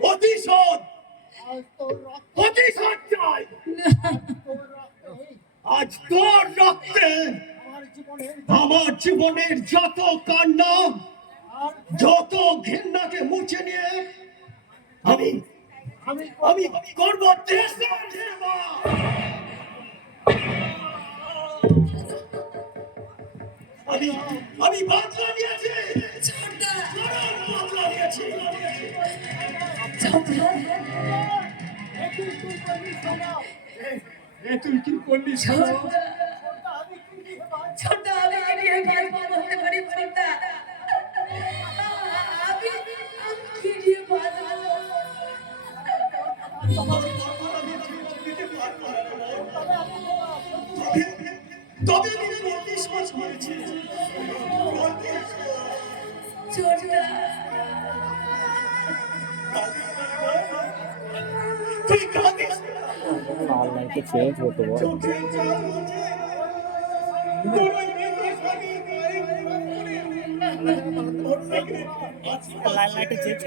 প্রতিশোধ প্রতিশোধ চাই। আজ তোর রক্তে আমার জীবনের যত কান্না, যত ঘৃণাকে মুছে নিয়ে আমি আমি আমি করব দেশের সেবা। আমি আমি বাঁচা নিয়েছি, বাঁচা নিয়েছি। তুই কি করলি? ছোটদা, আমি কি নিয়ে বাঁচবো বলতে পারি? ছোটদা, আমি কি নিয়ে বাঁচবো? তবে আমি বিশ্বাস করেছি। ছোটদা, তুই কাঁদিস না। लाल लाइट के चेंज होते वो लाल लाइट चेंज